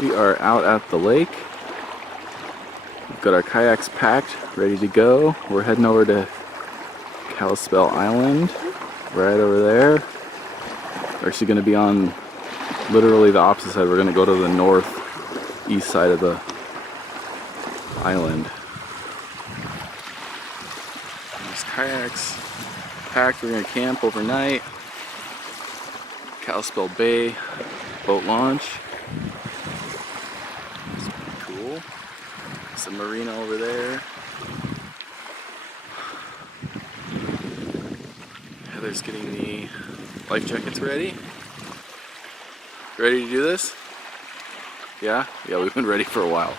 We are out at the lake. We've got our kayaks packed, ready to go. We're heading over to Kalispell Island, right over there. We're actually going to be on literally the opposite side. We're going to go to the northeast side of the island. There's kayaks packed. We're going to camp overnight. Kalispell Bay boat launch. It's pretty cool. Some marina over there. Heather's getting the life jackets ready. Ready to do this? Yeah? Yeah, we've been ready for a while.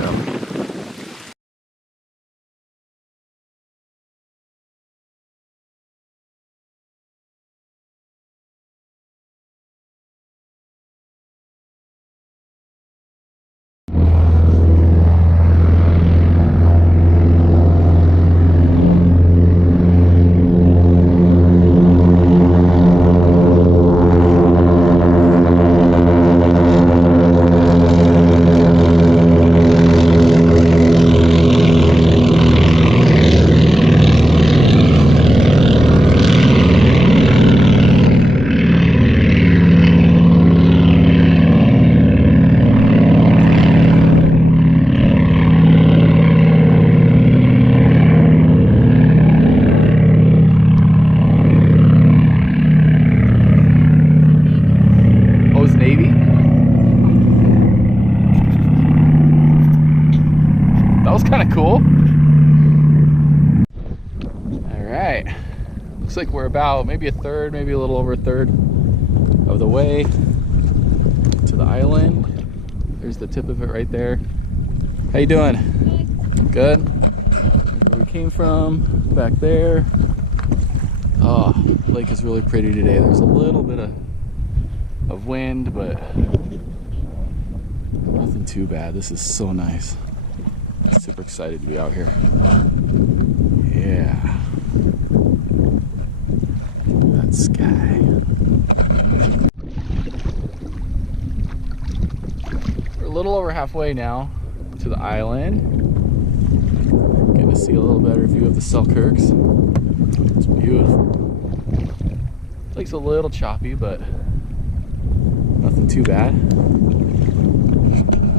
Yeah. Kind of cool. All right, looks like we're about maybe a third, maybe a little over a third of the way to the island. There's the tip of it right there. How you doing? Good. Where we came from, back there. Oh, lake is really pretty today. There's a little bit of wind, but nothing too bad. This is so nice. Super excited to be out here. Yeah. That sky. We're a little over halfway now to the island. Getting to see a little better view of the Selkirks. It's beautiful. Lake's a little choppy, but nothing too bad.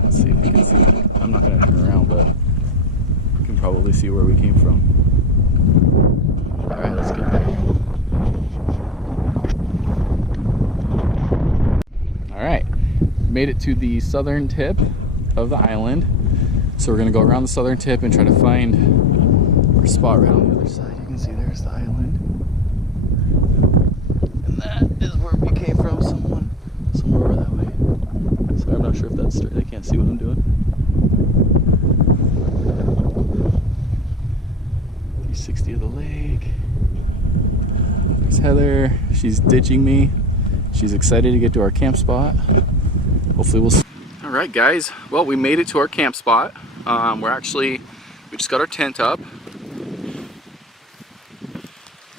Let's see if we can see. I'm not going to turn around, but you can probably see where we came from. Alright, let's get there. Alright, made it to the southern tip of the island. So we're going to go around the southern tip and try to find our spot right on the other side. You can see there's the island. And that is where we came from, somewhere over that way. So I'm not sure if that's straight. I can't see what I'm doing. 360 of the lake. There's Heather. She's ditching me. She's excited to get to our camp spot. Hopefully we'll see. All right, guys. Well, we made it to our camp spot. We just got our tent up.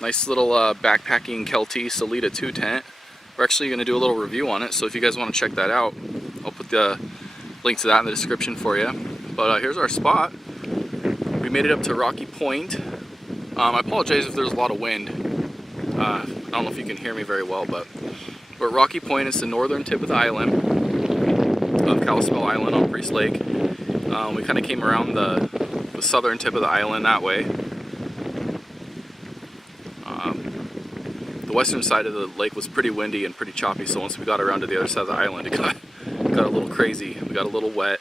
Nice little backpacking Kelty Salida 2 tent. We're actually going to do a little review on it, so if you guys want to check that out, I'll put the link to that in the description for you. But here's our spot. We made it up to Rocky Point. I apologize if there's a lot of wind. I don't know if you can hear me very well, but we're at Rocky Point. It's the northern tip of the island, of Kalispell Island on Priest Lake. We kind of came around the southern tip of the island that way. The western side of the lake was pretty windy and pretty choppy, so once we got around to the other side of the island, it got a little crazy. We got a little wet,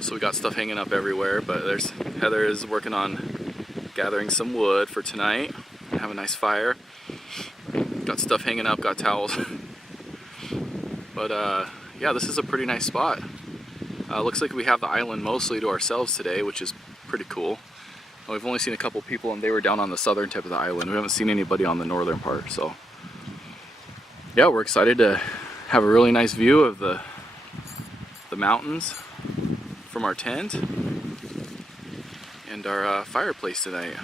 so we got stuff hanging up everywhere. But there's Heather is working on gathering some wood for tonight. Have a nice fire. Got stuff hanging up, got towels. But yeah, this is a pretty nice spot. Looks like we have the island mostly to ourselves today, which is pretty cool. We've only seen a couple people, and they were down on the southern tip of the island. We haven't seen anybody on the northern part, so yeah, we're excited to have a really nice view of the mountains from our tent and our fireplace tonight.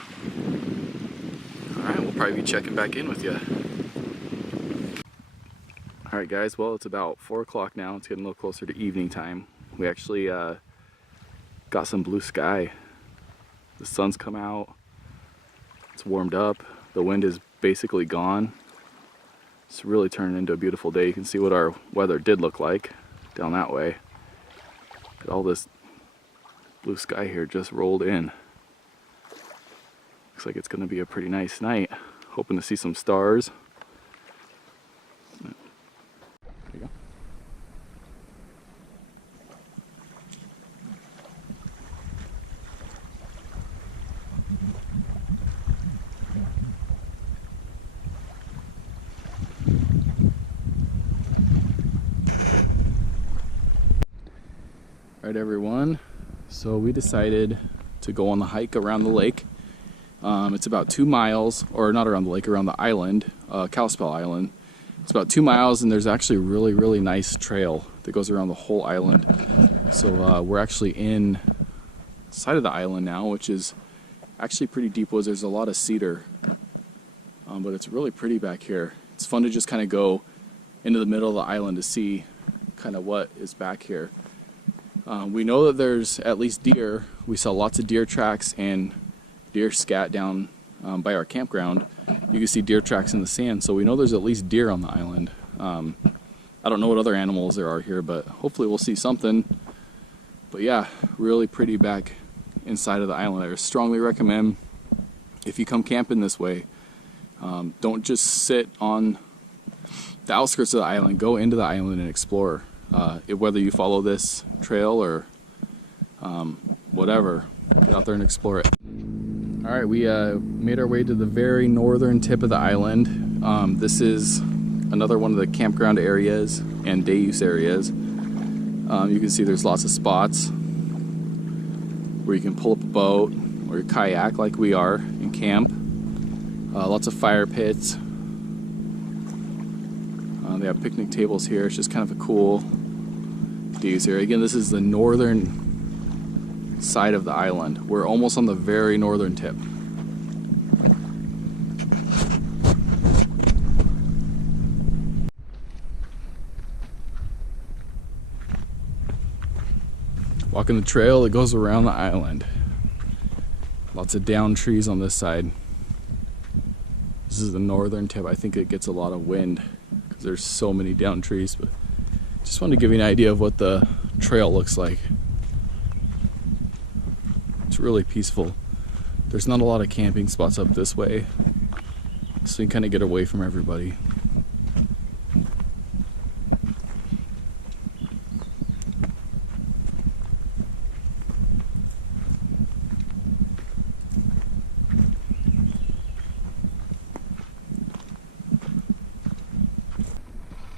Alright, we'll probably be checking back in with you. Alright guys, well it's about 4 o'clock now. It's getting a little closer to evening time. We actually got some blue sky. The sun's come out. It's warmed up. The wind is basically gone. It's really turning into a beautiful day. You can see what our weather did look like down that way. And all this blue sky here just rolled in. Looks like it's going to be a pretty nice night. Hoping to see some stars. There you go. Alright everyone, so we decided to go on the hike around the lake. It's about 2 miles, or not around the lake, around the island, Kalispell Island. It's about 2 miles and there's actually a really nice trail that goes around the whole island. So we're actually in the side of the island now, which is actually pretty deep woods. There's a lot of cedar, but it's really pretty back here. It's fun to just kind of go into the middle of the island to see kind of what is back here. We know that there's at least deer. We saw lots of deer tracks and deer scat down by our campground. You can see deer tracks in the sand, so we know there's at least deer on the island. I don't know what other animals there are here, but hopefully we'll see something. But yeah, really pretty back inside of the island. I strongly recommend, if you come camping this way, don't just sit on the outskirts of the island. Go into the island and explore. Whether you follow this trail or whatever, get out there and explore it. Alright, we made our way to the very northern tip of the island. This is another one of the campground areas and day use areas. You can see there's lots of spots where you can pull up a boat or kayak like we are and camp. Lots of fire pits. They have picnic tables here. It's just kind of a cool day use area. Again, this is the northern side of the island. We're almost on the very northern tip. Walking the trail that goes around the island. Lots of down trees on this side. This is the northern tip. I think it gets a lot of wind because there's so many down trees, but just wanted to give you an idea of what the trail looks like. It's really peaceful. There's not a lot of camping spots up this way, so you can kind of get away from everybody.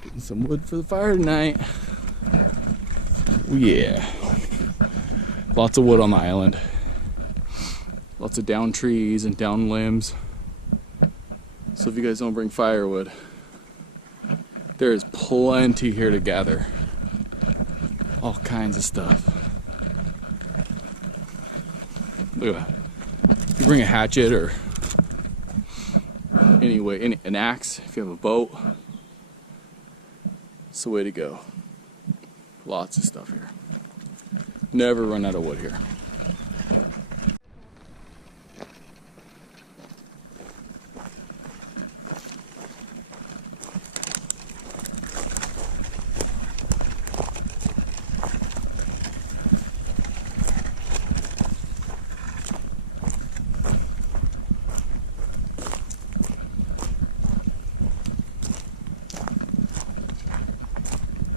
Getting some wood for the fire tonight. Oh yeah. Lots of wood on the island. Lots of down trees and down limbs. So if you guys don't bring firewood, there is plenty here to gather. All kinds of stuff. Look at that. If you bring a hatchet or an axe, if you have a boat, it's the way to go. Lots of stuff here. Never run out of wood here.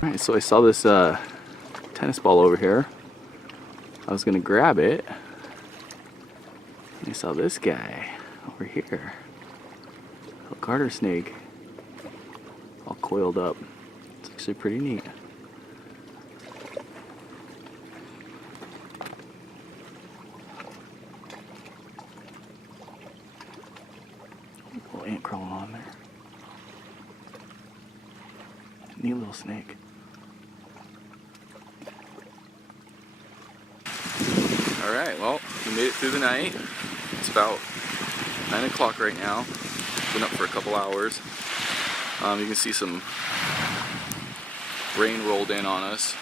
Alright, so I saw this tennis ball over here. I was gonna grab it. And I saw this guy over here. A garter snake. All coiled up. It's actually pretty neat. Little ant crawling on there. Neat little snake. Alright, well, we made it through the night. It's about 9 o'clock right now. Been up for a couple hours. You can see some Rain rolled in on us.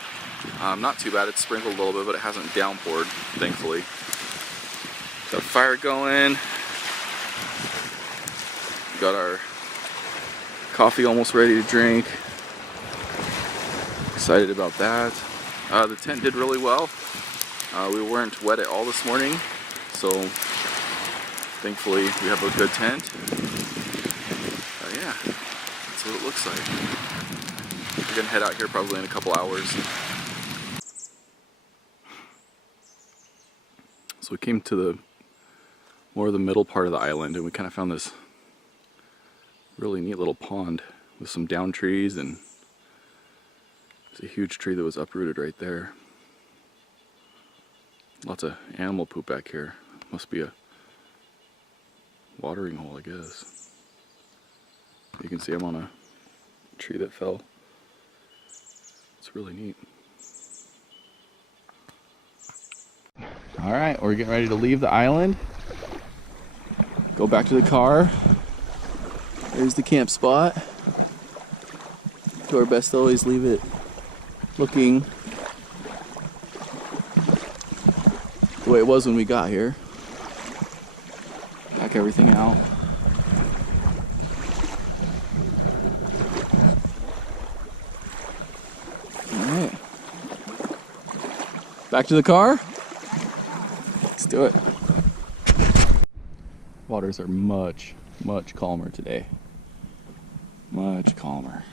Not too bad, it sprinkled a little bit, but it hasn't downpoured, thankfully. Got a fire going. Got our coffee almost ready to drink. Excited about that. The tent did really well. We weren't wet at all this morning, so thankfully we have a good tent. Yeah, that's what it looks like. We're gonna head out here probably in a couple hours. So we came to the more of the middle part of the island, and we kind of found this really neat little pond with some down trees, and there's a huge tree that was uprooted right there. Lots of animal poop back here. Must be a watering hole, I guess. You can see I'm on a tree that fell. It's really neat. All right, we're getting ready to leave the island. Go back to the car. There's the camp spot. Do our best to always leave it looking the way it was when we got here. Pack everything out. Alright. Back to the car. Let's do it. Waters are much calmer today. Much calmer.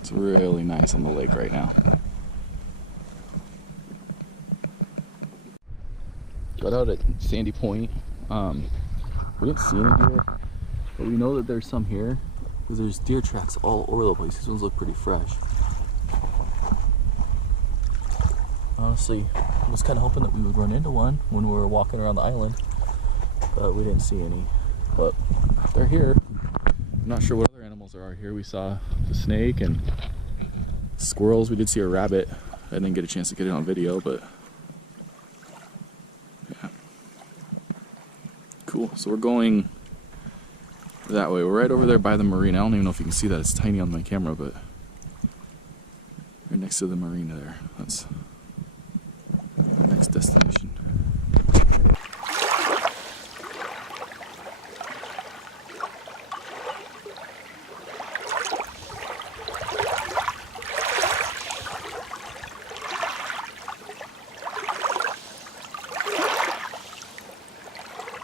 It's really nice on the lake right now. Got out at Sandy Point. We didn't see any deer, but we know that there's some here because there's deer tracks all over the place. These ones look pretty fresh. Honestly, I was kind of hoping that we would run into one when we were walking around the island, but we didn't see any. But they're here. I'm not sure what other animals there are here. We saw the snake and squirrels. We did see a rabbit. I didn't get a chance to get it on video, but yeah. Cool. So we're going that way. We're right over there by the marina. I don't even know if you can see that. It's tiny on my camera, but right next to the marina there. That's our next destination.